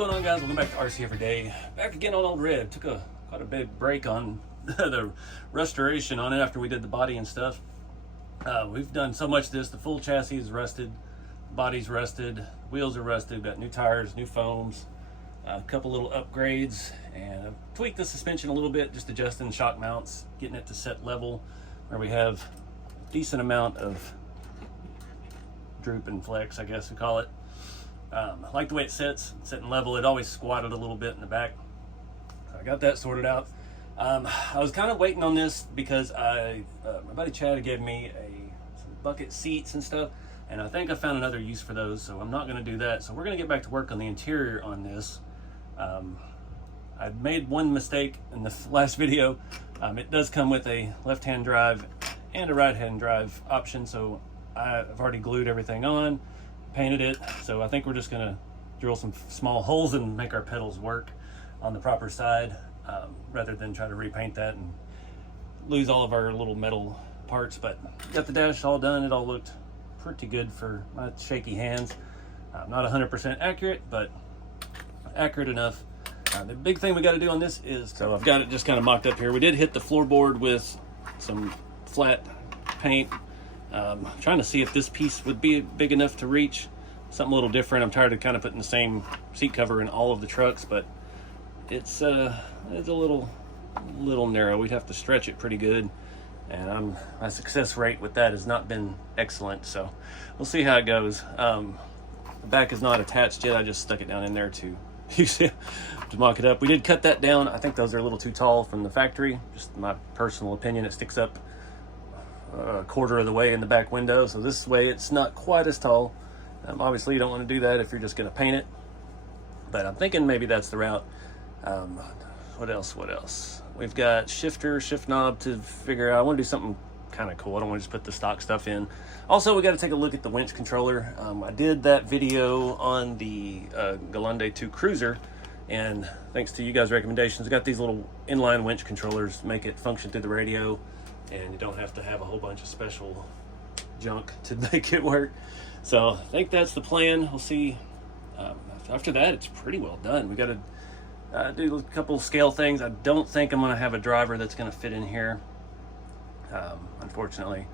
going on, guys? Welcome back to RC Every Day. Back again on Old Red. Took quite a big break on the restoration on it after we did the body and stuff. We've done so much of this. The full chassis is rusted, body's rusted, wheels are rusted, got new tires, new foams, a couple little upgrades, and I've tweaked the suspension a little bit, just adjusting the shock mounts, getting it to set level where we have a decent amount of droop and flex, I guess we call it. I like the way it sits, sitting level. It always squatted a little bit in the back. So I got that sorted out. I was kind of waiting on this because my buddy Chad gave me some bucket seats and stuff, and I think I found another use for those, so I'm not going to do that. So we're going to get back to work on the interior on this. I made one mistake in the last video. It does come with a left-hand drive and a right-hand drive option, so I've already glued everything on, painted it, so I think we're just gonna drill some small holes and make our pedals work on the proper side, rather than try to repaint that and lose all of our little metal parts. But got the dash all done. It all looked pretty good for my shaky hands. Not 100% accurate, but accurate enough. The big thing we got to do on this is, so I've got it just kind of mocked up here. We did hit the floorboard with some flat paint. Trying to see if this piece would be big enough to reach something a little different. I'm tired of kind of putting the same seat cover in all of the trucks, but it's a little narrow. We'd have to stretch it pretty good, and my success rate with that has not been excellent, so we'll see how it goes. The back is not attached yet. I just stuck it down in there to mock it up. We did cut that down. I think those are a little too tall from the factory. Just my personal opinion. It sticks up a quarter of the way in the back window, so this way it's not quite as tall. Obviously you don't want to do that if you're just going to paint it, but I'm thinking maybe that's the route. What else? We've got shift knob to figure out. I want to do something kind of cool. I don't want to just put the stock stuff in. Also, we got to take a look at the winch controller. I did that video on the Grande 2 Cruiser, and thanks to you guys' recommendations, I got these little inline winch controllers, make it function through the radio, and you don't have to have a whole bunch of special junk to make it work. So I think that's the plan. We'll see. After that, it's pretty well done. We got to do a couple scale things. I don't think I'm going to have a driver that's going to fit in here. Unfortunately,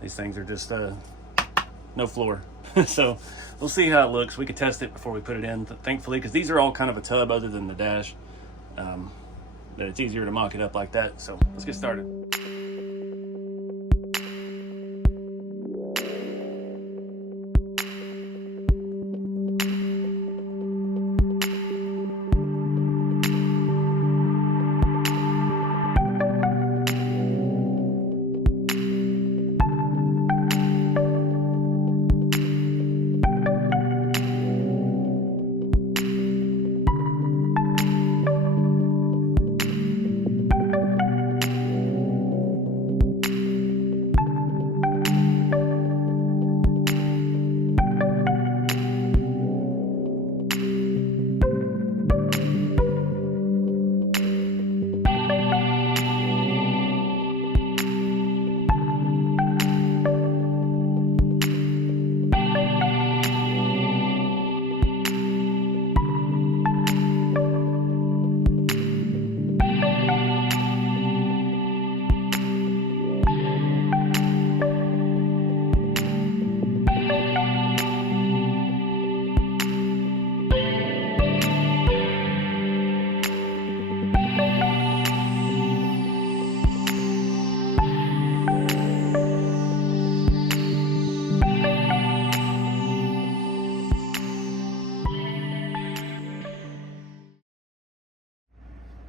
these things are just no floor. So we'll see how it looks. We could test it before we put it in, thankfully, because these are all kind of a tub other than the dash. That it's easier to mock it up like that. So let's get started.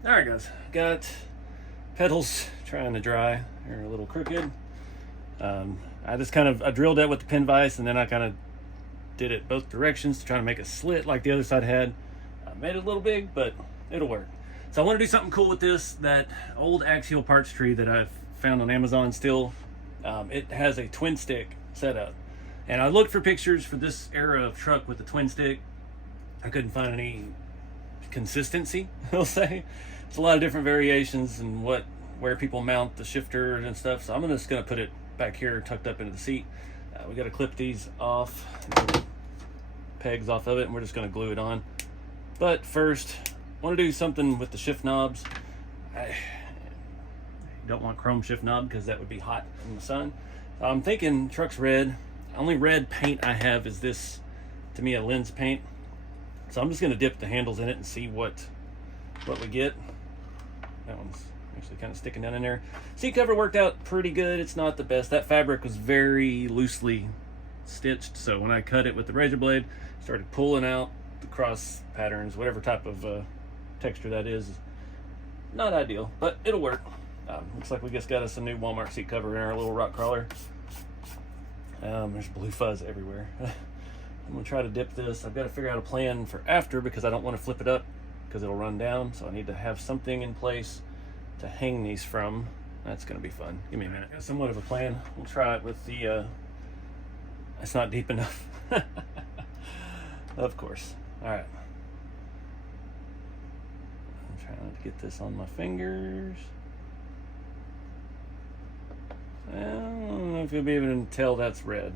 Alright guys, got pedals trying to dry. They're a little crooked. I drilled that with the pin vise, and then I kind of did it both directions to try to make a slit like the other side had. I made it a little big, but it'll work. So I want to do something cool with this. That old axial parts tree that I've found on Amazon still, it has a twin stick setup. And I looked for pictures for this era of truck with the twin stick. I couldn't find any consistency, I'll say. It's a lot of different variations and where people mount the shifter and stuff. So I'm just gonna put it back here tucked up into the seat. We got to clip these off, pegs off of it, and we're just going to glue it on. But first, I want to do something with the shift knobs. I don't want chrome shift knob because that would be hot in the sun. I'm thinking truck's red. Only red paint I have is this, to me, a lens paint. So I'm just going to dip the handles in it and see what we get. That one's actually kind of sticking down in there. Seat cover worked out pretty good. It's not the best. That fabric was very loosely stitched, so when I cut it with the razor blade, started pulling out the cross patterns, whatever type of texture that is. Not ideal, but it'll work. Looks like we just got us a new Walmart seat cover in our little rock crawler. There's blue fuzz everywhere. I'm gonna try to dip this. I've got to figure out a plan for after because I don't want to flip it up because it'll run down, so I need to have something in place to hang these from. That's gonna be fun. Give me a minute. Got somewhat of a plan. We'll try it with the it's not deep enough. Of course. All right, I'm trying to get this on my fingers. I don't know if you'll be able to tell that's red.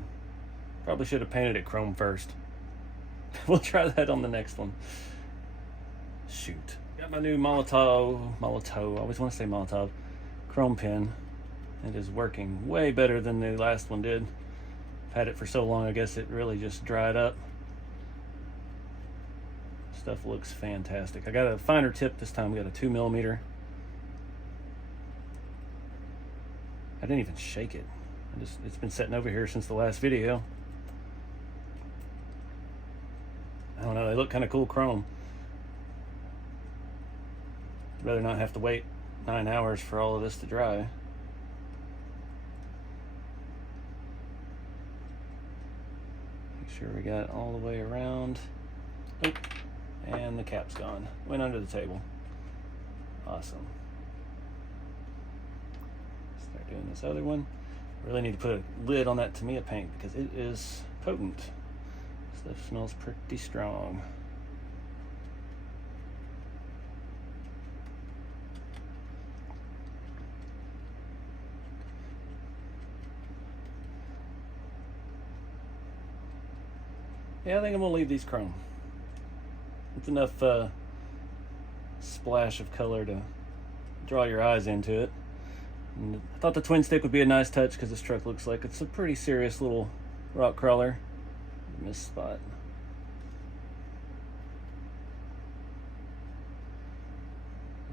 Probably should have painted it chrome first. We'll try that on the next one. Shoot. Got my new Molotov, I always want to say Molotov, chrome pen. It is working way better than the last one did. I've had it for so long, I guess it really just dried up. Stuff looks fantastic. I got a finer tip this time. We got a 2mm. I didn't even shake it. It's been sitting over here since the last video. I don't know, they look kind of cool chrome. I'd rather not have to wait 9 hours for all of this to dry. Make sure we got all the way around. Oh, and the cap's gone. Went under the table. Awesome. Start doing this other one. Really need to put a lid on that Tamiya paint because it is potent. Stuff smells pretty strong. Yeah, I think I'm gonna leave these chrome. It's enough splash of color to draw your eyes into it. And I thought the twin stick would be a nice touch because this truck looks like it's a pretty serious little rock crawler. Missed spot.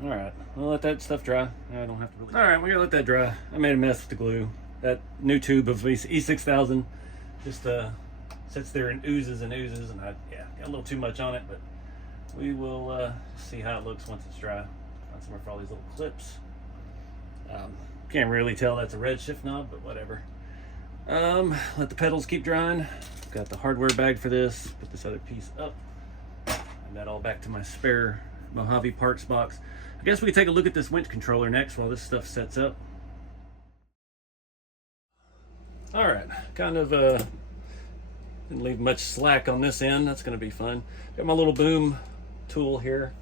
All right, we'll let that stuff dry. I don't have to really. All right, we're gonna let that dry. I made a mess with the glue. That new tube of E6000 just sits there and oozes, and I got a little too much on it, but we will see how it looks once it's dry. Got somewhere for all these little clips. Can't really tell that's a red shift knob, but whatever. Let the pedals keep drying. Got the hardware bag for this. Put this other piece up. And that all back to my spare Mojave parts box. I guess we can take a look at this winch controller next while this stuff sets up. All right, kind of didn't leave much slack on this end. That's going to be fun. Got my little boom tool here.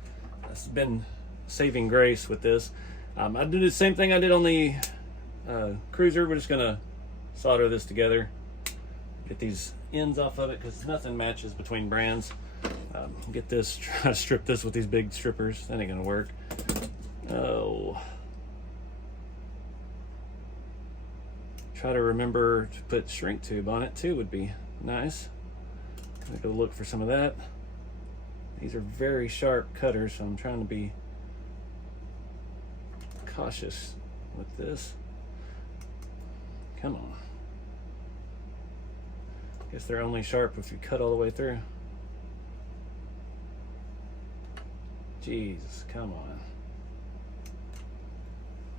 It's been saving grace with this. I did the same thing I did on the Cruiser. We're just going to solder this together. Get these ends off of it because nothing matches between brands. Get this, try to strip this with these big strippers. That ain't going to work. Oh. Try to remember to put shrink tube on it too would be nice. I'm gonna go look for some of that. These are very sharp cutters, so I'm trying to be cautious with this. Come on. Guess they're only sharp if you cut all the way through. Jesus, come on.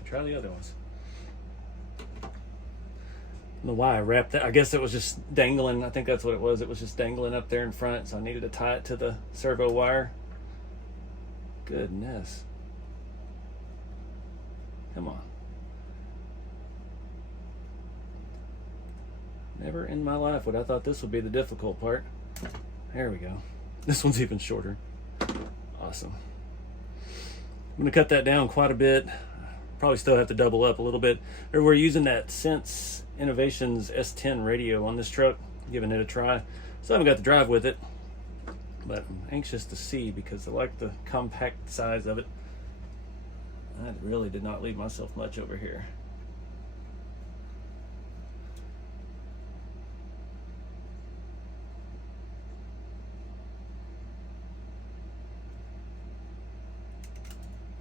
Try the other ones. I don't know why I wrapped that. I guess it was just dangling. I think that's what it was. It was just dangling up there in front, so I needed to tie it to the servo wire. Goodness. Come on. Never in my life would I thought this would be the difficult part. There we go. This one's even shorter. Awesome. I'm going to cut that down quite a bit. Probably still have to double up a little bit. We're using that Sense Innovations S10 radio on this truck, giving it a try. So I haven't got to drive with it. but I'm anxious to see because I like the compact size of it. I really did not leave myself much over here.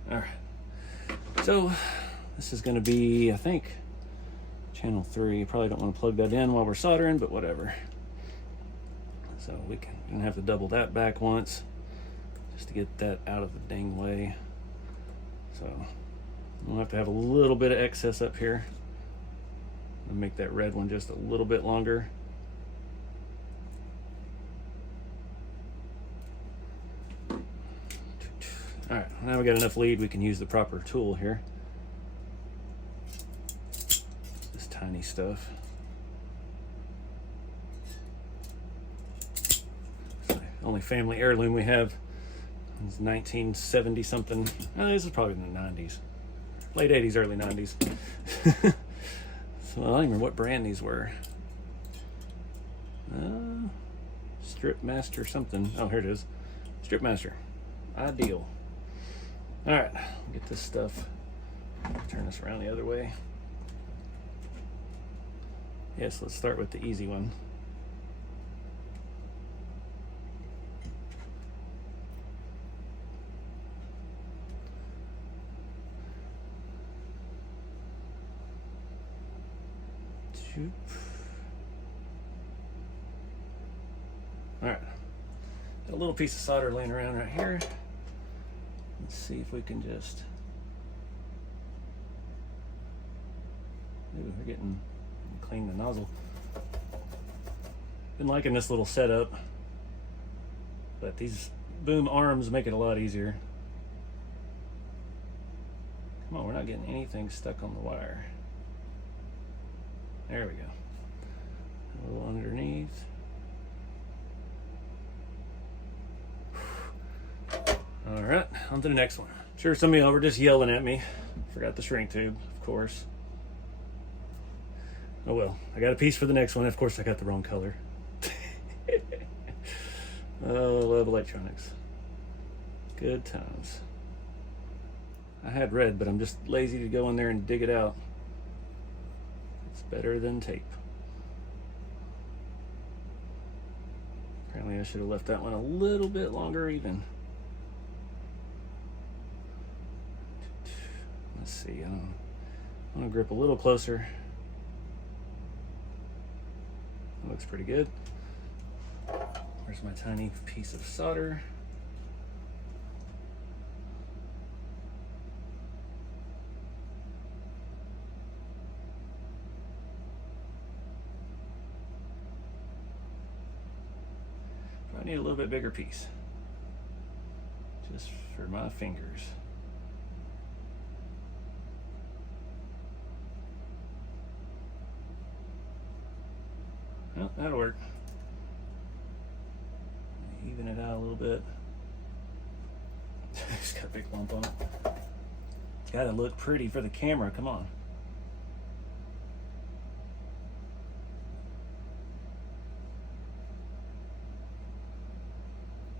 All right, so this is going to be, I think, channel 3. Probably don't want to plug that in while we're soldering, but whatever. So we're gonna have to double that back once just to get that out of the dang way. So we'll have to have a little bit of excess up here and make that red one just a little bit longer. All right, now we got enough lead, we can use the proper tool here. This tiny stuff. Only family heirloom we have. It's 1970 something. This is probably in the 90s. Late 80s, early 90s. So I don't even remember what brand these were. Strip Master something. Oh, here it is. Strip Master. Ideal. All right, get this stuff. Turn this around the other way. Yes, let's start with the easy one. All right, got a little piece of solder laying around right here. Let's see if we can just, ooh, we're getting, clean the nozzle. Been liking this little setup, but these boom arms make it a lot easier. Come on, we're not getting anything stuck on the wire. There we go. A little underneath. All right, on to the next one. Sure, some of y'all were just yelling at me. Forgot the shrink tube, of course. Oh well, I got a piece for the next one. Of course, I got the wrong color. Oh, I love electronics. Good times. I had red, but I'm just lazy to go in there and dig it out. It's better than tape. Apparently I should have left that one a little bit longer even. Let's see, I'm gonna grip a little closer. That looks pretty good. Where's my tiny piece of solder? I need a little bit bigger piece, just for my fingers. Well, that'll work. Even it out a little bit. It's got a big lump on it. It's gotta look pretty for the camera, come on.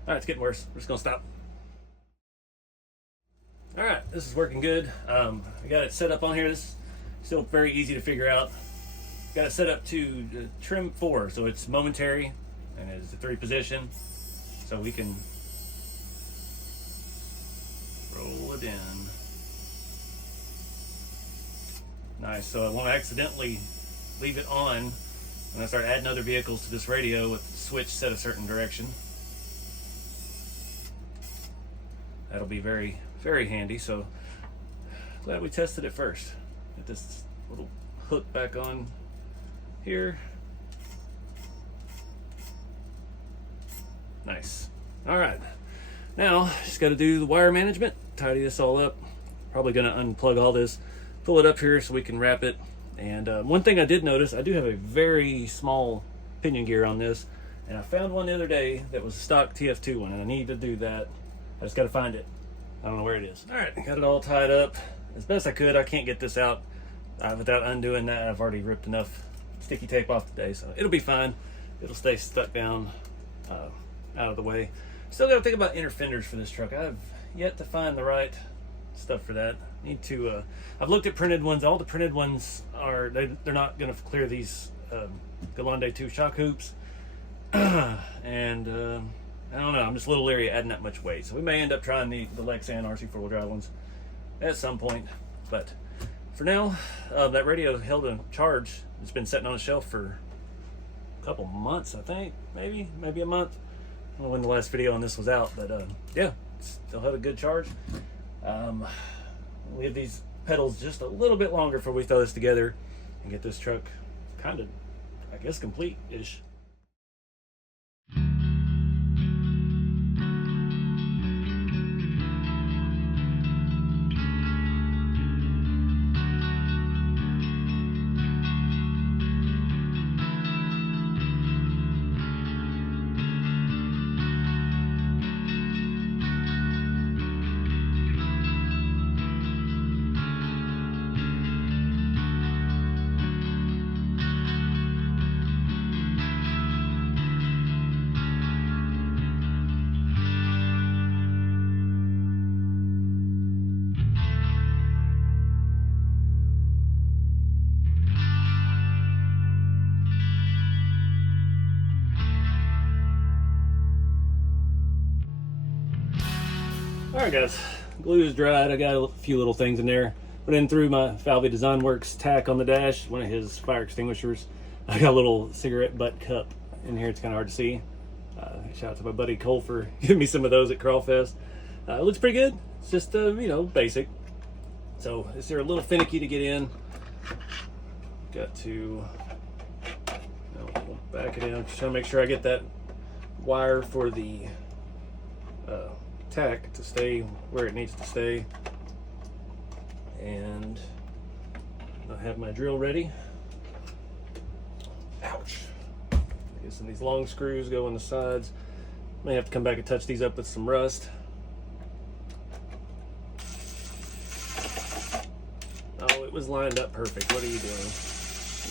All right, it's getting worse. We're just gonna stop. All right, this is working good. I got it set up on here. This is still very easy to figure out. Got it set up to trim 4, so it's momentary, and it's a 3 position, so we can roll it in. Nice, so I won't accidentally leave it on when I start adding other vehicles to this radio with the switch set a certain direction. That'll be very, very handy, so glad we tested it first. Get this little hook back on here. Nice. All right, now just got to do the wire management, tidy this all up. Probably going to unplug all this, pull it up here so we can wrap it. And one thing I did notice, I do have a very small pinion gear on this, and I found one the other day that was a stock TF2 one, and I need to do that. I just got to find it. I don't know where it is. All right, got it all tied up as best I could. I can't get this out without undoing that. I've already ripped enough sticky tape off today, so it'll be fine. It'll stay stuck down out of the way. Still got to think about inner fenders for this truck. I've yet to find the right stuff for that. Need to. I've looked at printed ones. All the printed ones are they're not going to clear these Galande 2 shock hoops, and I don't know. I'm just a little leery adding that much weight. So we may end up trying the Lexan RC 4-wheel drive ones at some point. But for now, that radio held a charge. It's been sitting on a shelf for a couple months, I think, maybe a month. I don't know when the last video on this was out, but yeah, still have a good charge. We have these pedals just a little bit longer before we throw this together and get this truck kind of, I guess, complete-ish. Alright guys, glue is dried. I got a few little things in there. Went in through my Falvey Design Works tack on the dash, one of his fire extinguishers. I got a little cigarette butt cup in here. It's kind of hard to see. Shout out to my buddy Cole for giving me some of those at Crawfest. It looks pretty good. It's just, you know, basic. So is there a little finicky to get in? Got to back it in. Just trying to make sure I get that wire for the tack to stay where it needs to stay, and I have my drill ready. Ouch. Guessing these long screws go on the sides. May have to come back and touch these up with some rust. Oh, it was lined up perfect. What are you doing?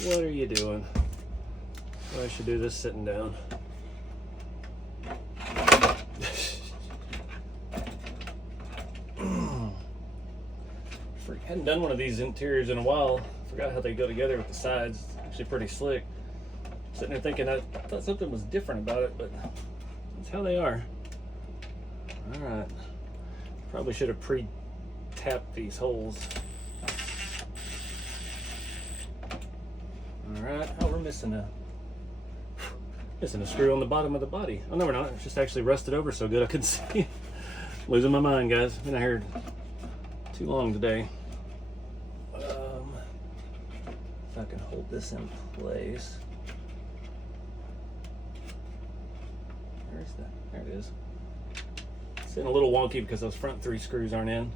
What are you doing? I should do this sitting down. Hadn't done one of these interiors in a while. Forgot how they go together with the sides. It's actually pretty slick. Sitting there thinking I thought something was different about it, but that's how they are. All right. Probably should have pre-tapped these holes. All right. Oh, we're missing a screw on the bottom of the body. Oh no, we're not. It's just actually rusted over so good I couldn't see. Losing my mind, guys. Been out here too long today. If I can hold this in place. There it is. It's in a little wonky because those front 3 screws aren't in.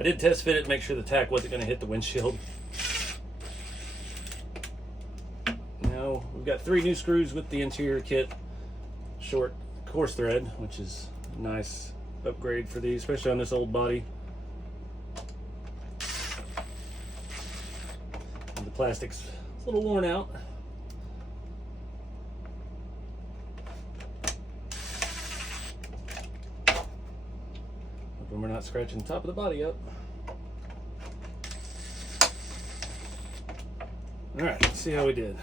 I did test fit it to make sure the tack wasn't going to hit the windshield. Now we've got 3 new screws with the interior kit. Short coarse thread, which is a nice upgrade for these, especially on this old body. Plastic's a little worn out. Hoping we're not scratching the top of the body up. All right, let's see how we did.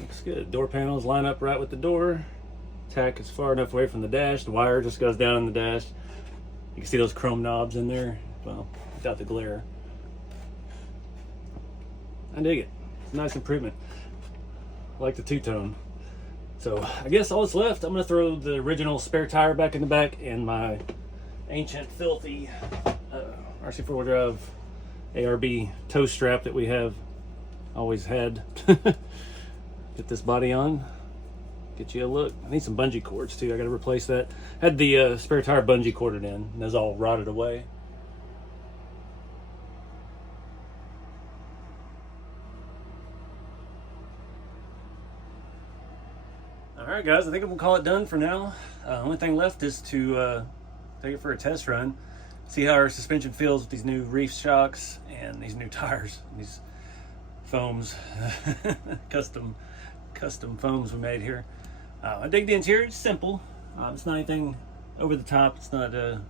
Looks good. Door panels line up right with the door. Tack is far enough away from the dash. The wire just goes down in the dash. You can see those chrome knobs in there. Well, without the glare. I dig it. It's a nice improvement. I like the two-tone. So I guess all that's left, I'm going to throw the original spare tire back in the back and my ancient filthy RC 4-wheel drive ARB toe strap that we have always had. Get this body on. Get you a look. I need some bungee cords too. I got to replace that. Had the spare tire bungee corded in and that's all rotted away. Alright guys, I think we'll call it done for now. Only thing left is to take it for a test run. See how our suspension feels with these new reef shocks and these new tires. These foams, custom foams we made here. I dig the interior. It's simple. It's not anything over the top. It's not a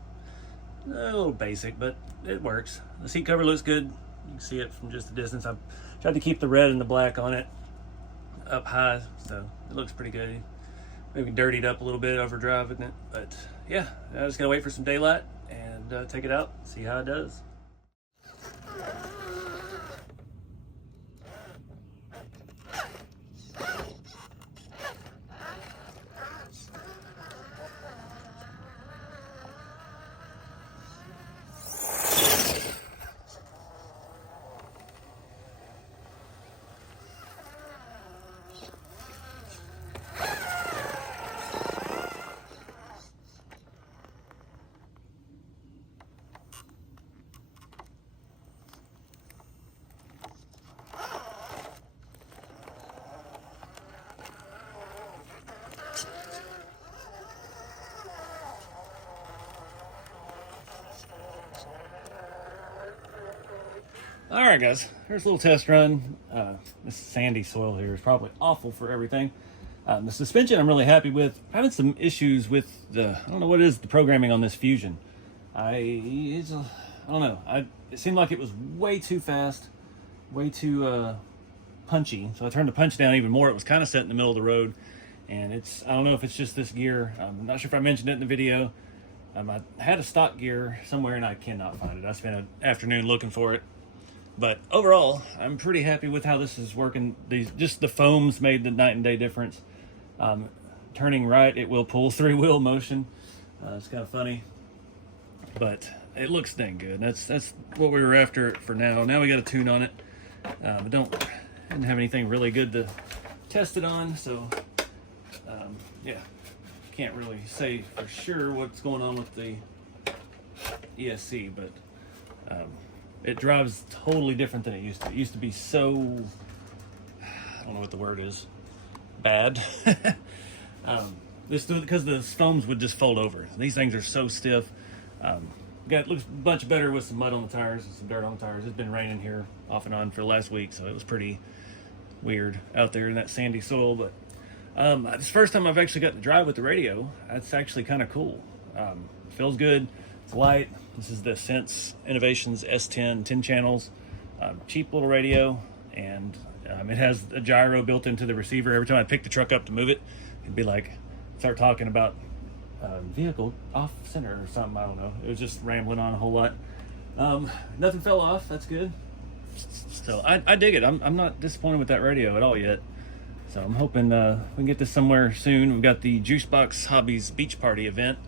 little basic, but it works. The seat cover looks good. You can see it from just a distance. I've tried to keep the red and the black on it up high, so it looks pretty good. Maybe dirtied up a little bit over driving it, but yeah, I'm just gonna wait for some daylight and take it out, see how it does. All right, guys, here's a little test run. This sandy soil here is probably awful for everything. The suspension I'm really happy with. I'm having some issues with I don't know what it is, the programming on this Fusion. I don't know. It seemed like it was way too fast, way too punchy. So I turned the punch down even more. It was kind of set in the middle of the road. And I don't know if it's just this gear. I'm not sure if I mentioned it in the video. I had a stock gear somewhere and I cannot find it. I spent an afternoon looking for it. But overall, I'm pretty happy with how this is working. Just the foams made the night and day difference. Turning right, it will pull 3-wheel motion. It's kind of funny, but it looks dang good. That's what we were after for now. Now we got a tune on it. Didn't have anything really good to test it on, so yeah, can't really say for sure what's going on with the ESC, but it drives totally different than it used to. It used to be so, I don't know what the word is, bad. This because the foams would just fold over. These things are so stiff. It looks much better with some mud on the tires and some dirt on the tires. It's been raining here off and on for the last week, so it was pretty weird out there in that sandy soil. But it's the first time I've actually got to drive with the radio. That's actually kind of cool. Feels good. It's light. This is the Sense Innovations S10 10 channels. Cheap little radio, and it has a gyro built into the receiver. Every time I pick the truck up to move it, it'd be like start talking about vehicle off center or something. I don't know. It was just rambling on a whole lot. Nothing fell off. That's good. So I dig it. I'm not disappointed with that radio at all yet. So I'm hoping we can get this somewhere soon. We've got the Juicebox Hobbies Beach Party event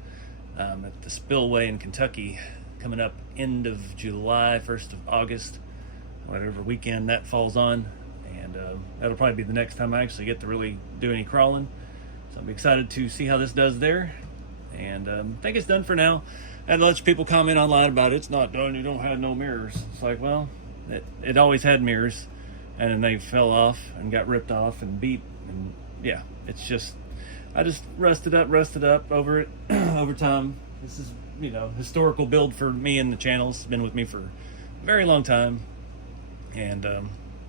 at the Spillway in Kentucky coming up end of July, 1st of August, whatever weekend that falls on. And that'll probably be the next time I actually get to really do any crawling. So I'm excited to see how this does there. And I think it's done for now. I had a bunch of people comment online about it. It's not done, you don't have no mirrors. It's like, well, it always had mirrors, and then they fell off and got ripped off and beat. And yeah, it's just, I just rusted up over it over time. This is, historical build for me and the channel. It's been with me for a very long time. And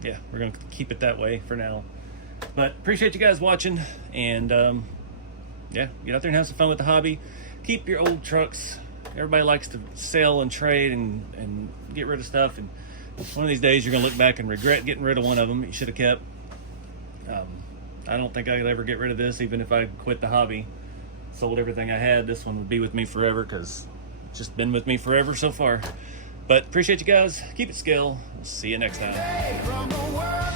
yeah, we're going to keep it that way for now. But appreciate you guys watching, and yeah, get out there and have some fun with the hobby. Keep your old trucks. Everybody likes to sell and trade and get rid of stuff, and one of these days you're going to look back and regret getting rid of one of them you should have kept. I don't think I could ever get rid of this, even if I quit the hobby, sold everything I had. This one would be with me forever, because it's just been with me forever so far. But appreciate you guys. Keep it scale. We'll see you next time.